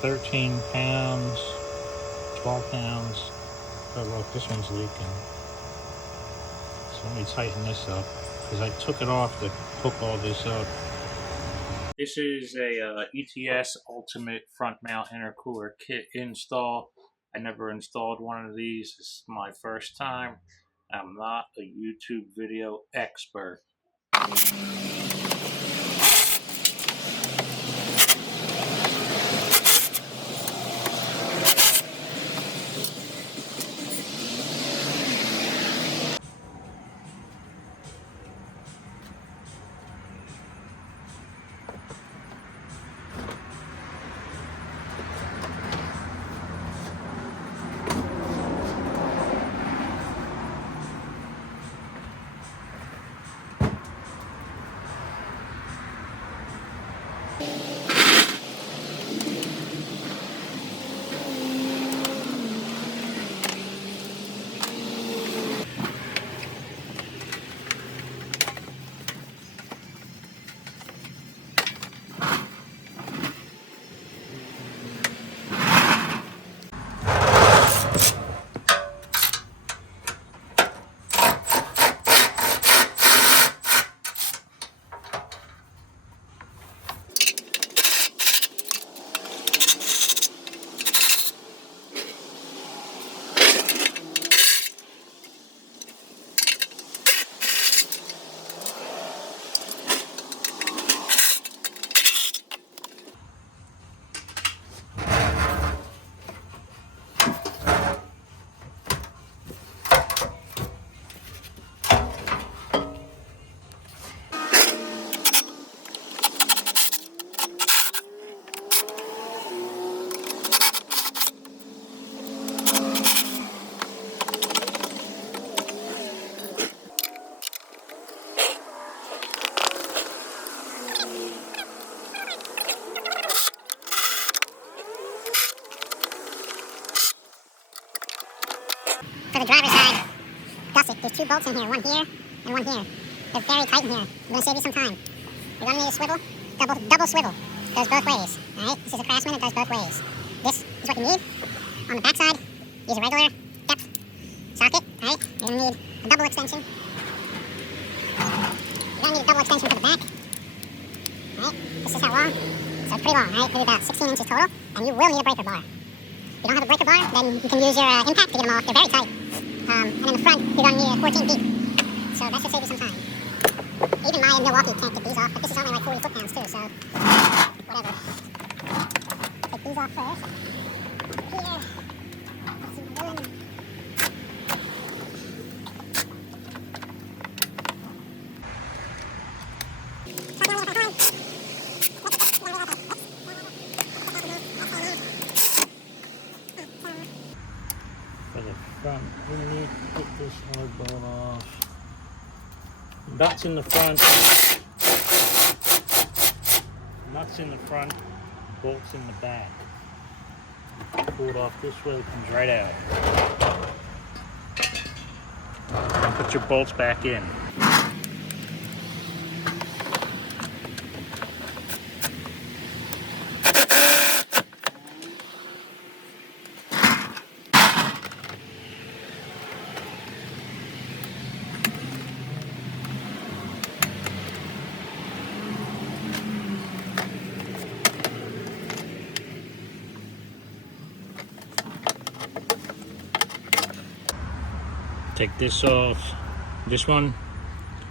13 pounds, 12 pounds. Oh look, this one's leaking. So let me tighten this up, because I took it off to hook all this up. This is a ETS Ultimate front mount intercooler kit install. I never installed one of these. This is my first time. I'm not a YouTube video expert. For the driver's side gusset, there's two bolts in here, one here and one here. They're very tight in here. I'm going to save you some time. You're going to need a swivel, double swivel. Goes both ways. Alright, this is a Craftsman, it does both ways. This is what you need. On the back side, use a regular depth socket. Alright, you're going to need a double extension. You're going to need a double extension for the back. Alright, this is how long. So it's pretty long, alright, maybe about 16 inches total. And you will need a breaker bar. If you don't have a breaker bar, then you can use your impact to get them off. They're very tight. And in the front, you're going to need a 14 feet. So that should save you some time. Even my Milwaukee can't get these off, but this is only like 40 foot-pounds too, so whatever. Take these off first. Here. Let's see what I'm doing. For the front, we need to put this hard bolt off. Nuts in the front. Nuts in the front, bolts in the back. Pull it off this way, it comes right out. And put your bolts back in. Take this off. This one,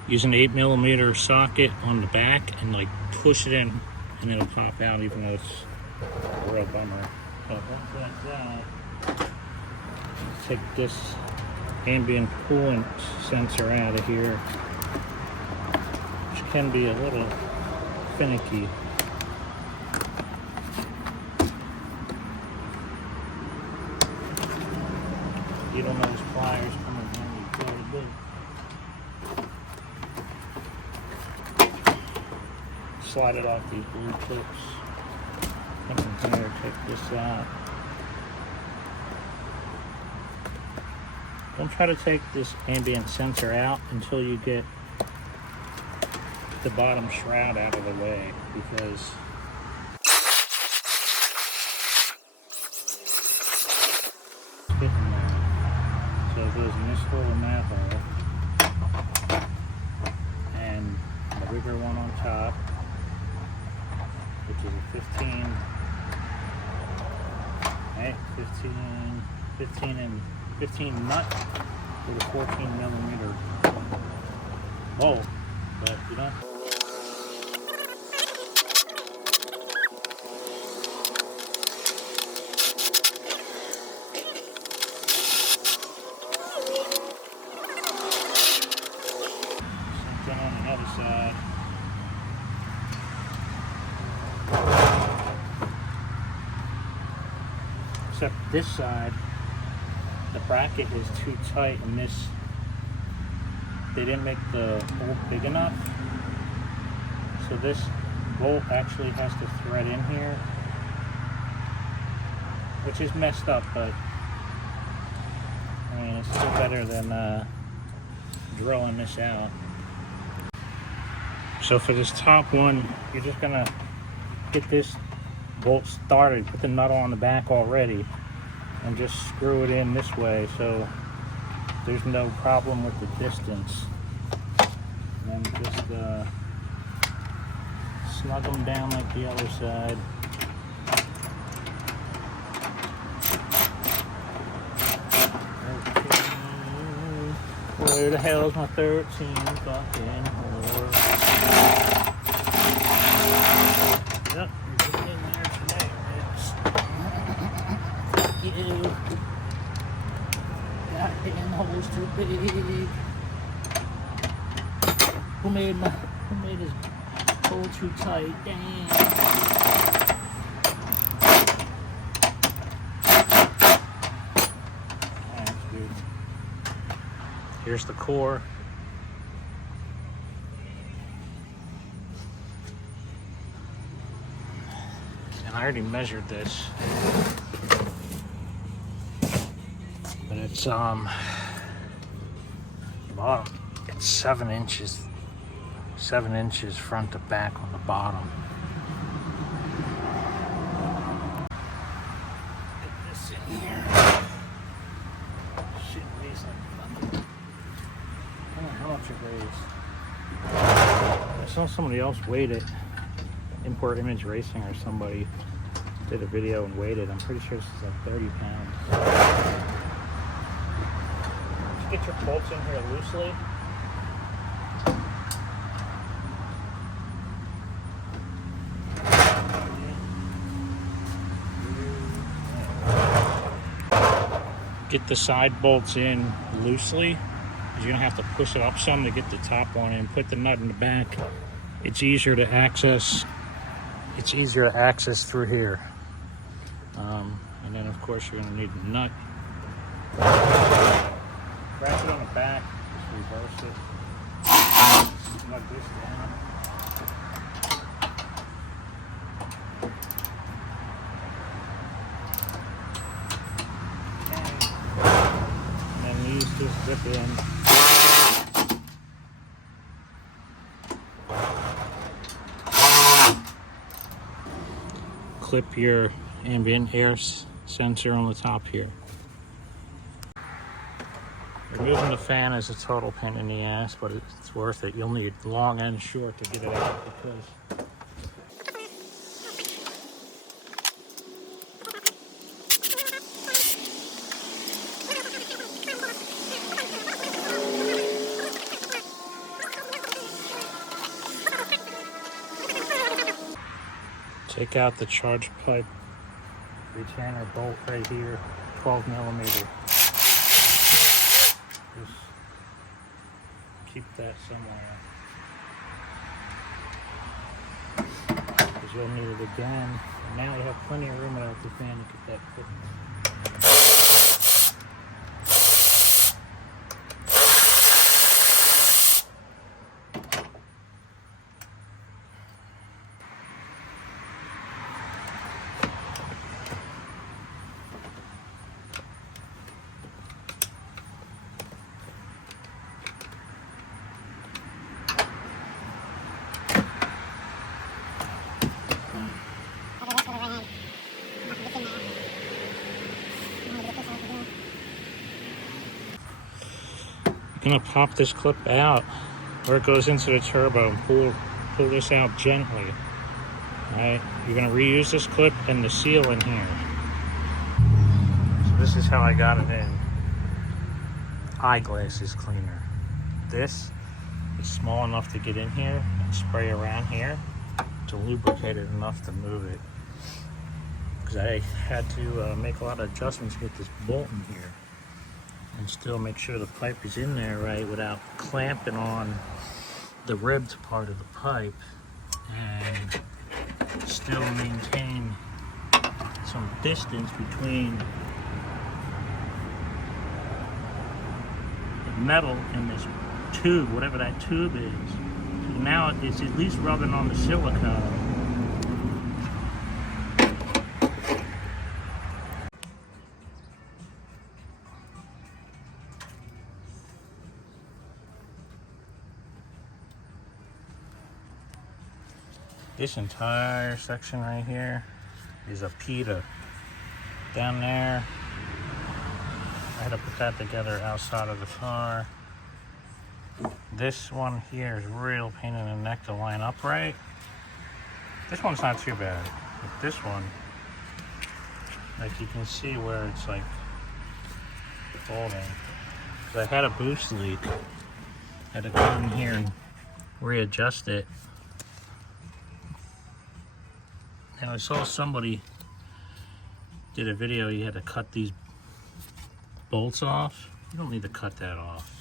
use an 8mm socket on the back and like push it in and it'll pop out, even though it's a real bummer. But once that's out, take this ambient coolant sensor out of here, which can be a little finicky. You don't know those pliers coming down, you probably good. Slide it off these blue clips. Come in here, take this out. Don't try to take this ambient sensor out until you get the bottom shroud out of the way, because this hole and that hole, and the bigger one on top, which is a 15 nut with a 14 millimeter bolt, but you know. Something on the other side. Except this side, the bracket is too tight, and this, they didn't make the bolt big enough. So this bolt actually has to thread in here, which is messed up, but I mean, it's still better than drilling this out. So for this top one, you're just gonna get this bolt started, put the nut on the back already, and just screw it in this way so there's no problem with the distance. And then just snug them down like the other side. Okay. Where the hell is my 13 fucking horse? Yep. Goddamn hole's too big. Who made his hole too tight? Damn. That's good. Here's the core. And I already measured this. But it's bottom, it's 7 inches front to back on the bottom. Get this in here. Shit weighs like fucking, I don't know how much it weighs. I saw somebody else weighed it. Import Image Racing or somebody did a video and weighed it. I'm pretty sure this is like 30 pounds. Get your bolts in here loosely. Get the side bolts in loosely. You're gonna have to push it up some to get the top one in. Put the nut in the back. It's easier to access. It's easier to access through here. And then of course you're gonna need a nut. Wrap it on the back, just reverse it. Snug this down. And then these just zip in. Clip your ambient air sensor on the top here. Removing the fan is a total pain in the ass, but it's worth it. You'll need long and short to get it out because take out the charge pipe retainer bolt right here, 12 millimeter. Just keep that somewhere, because you'll need it again. And now you have plenty of room without the fan to get that put. gonna pop this clip out where it goes into the turbo and pull this out gently. Alright, you're gonna reuse this clip and the seal in here. So this is how I got it in. Eyeglasses cleaner. This is small enough to get in here and spray around here to lubricate it enough to move it. Because I had to make a lot of adjustments to get this bolt in here and still make sure the pipe is in there right without clamping on the ribbed part of the pipe, and still maintain some distance between the metal and this tube, whatever that tube is. So now it's at least rubbing on the silicone. This entire section right here is a pita. Down there, I had to put that together outside of the car. This one here is a real pain in the neck to line up right. This one's not too bad, but this one, like you can see where it's like folding. So I had a boost leak. I had to come in here and readjust it. Now I saw somebody did a video, you had to cut these bolts off. You don't need to cut that off.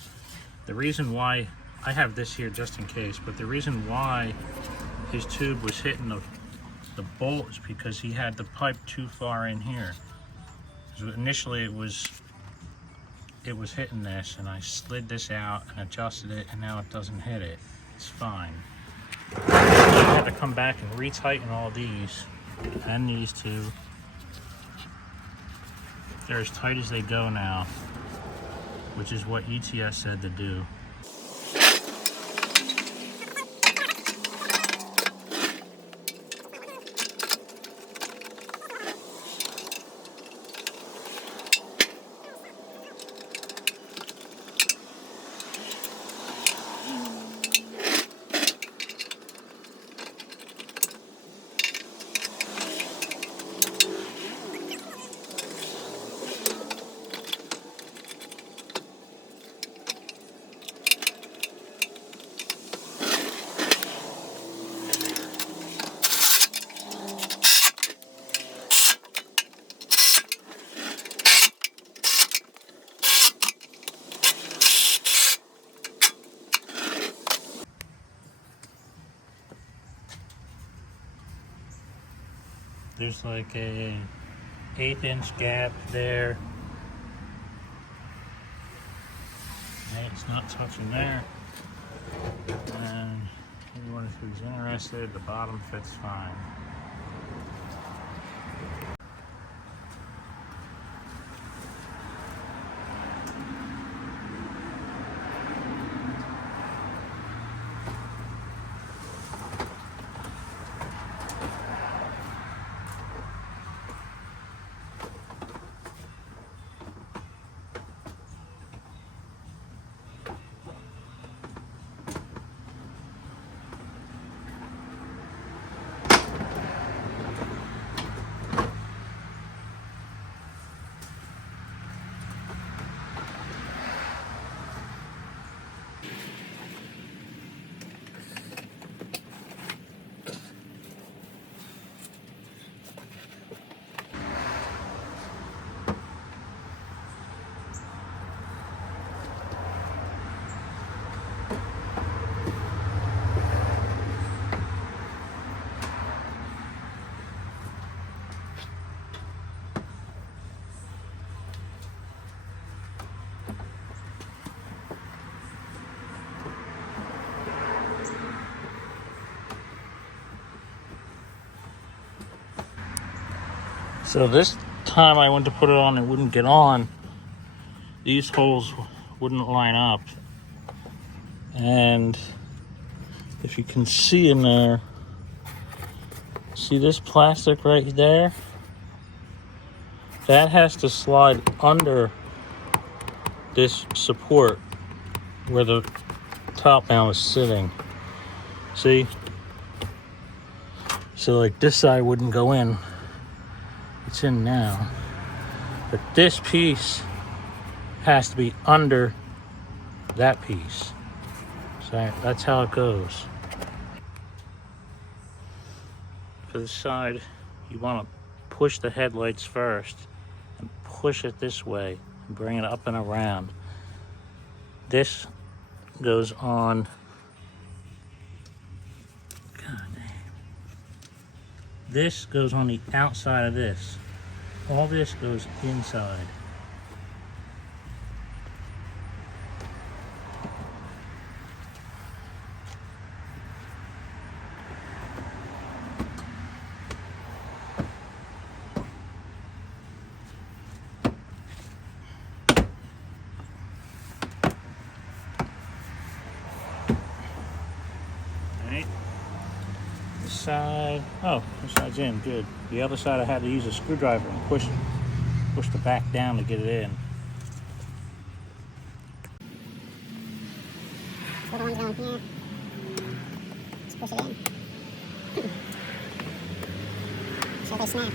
The reason why, I have this here just in case, but the reason why his tube was hitting the bolt is because he had the pipe too far in here. So initially it was hitting this, and I slid this out and adjusted it, and now it doesn't hit it. It's fine. I had to come back and retighten all these and these two. They're as tight as they go now, which is what ETS said to do. There's like a 1/8" gap there. Okay, it's not touching there. And anyone who's interested, the bottom fits fine. So this time I went to put it on, it wouldn't get on. These holes wouldn't line up. And if you can see in there, see this plastic right there? That has to slide under this support where the top mount is sitting. See? So like this side wouldn't go in. It's in now. But this piece has to be under that piece. So that's how it goes. For the side, you want to push the headlights first and push it this way and bring it up and around. This goes on. God damn. This goes on the outside of this. All this goes inside. Alright. This side, oh, this side's in, good. The other side I had to use a screwdriver and push the back down to get it in. Little one's going here. Just push it in. So they snap.